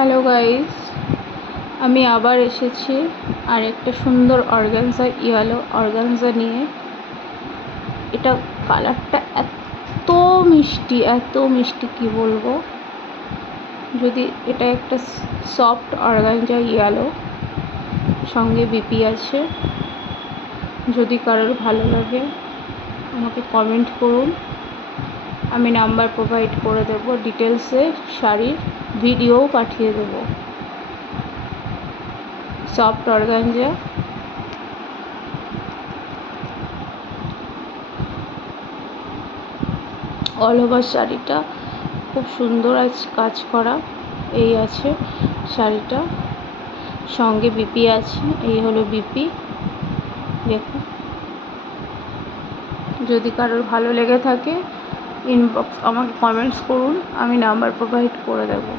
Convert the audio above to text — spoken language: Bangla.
হ্যালো গাইস, আমি আবার এসেছি আর একটা সুন্দর অর্গানজা অর্গানজা নিয়ে। এটা কালারটা এত মিষ্টি কি বলবো। যদি এটা একটা সফট অর্গানজা সঙ্গে বিপি আছে। যদি কারোর ভালো লাগে আমাকে কমেন্ট করুন, আমি নাম্বার প্রোভাইড করে দেবো। ডিটেলসে শাড়ির ভিডিওও পাঠিয়ে দেবো। সফট অর্গানজা, অল ওভার শাড়িটা খুব সুন্দর কাজ করা। এই আছে শাড়িটা, সঙ্গে বিপি আছে। এই হলো বিপি, দেখুন। যদি কারোর ভালো লেগে থাকে আমাকে কমেন্টস করুন, আমি নাম্বার প্রোভাইড করে দেবো।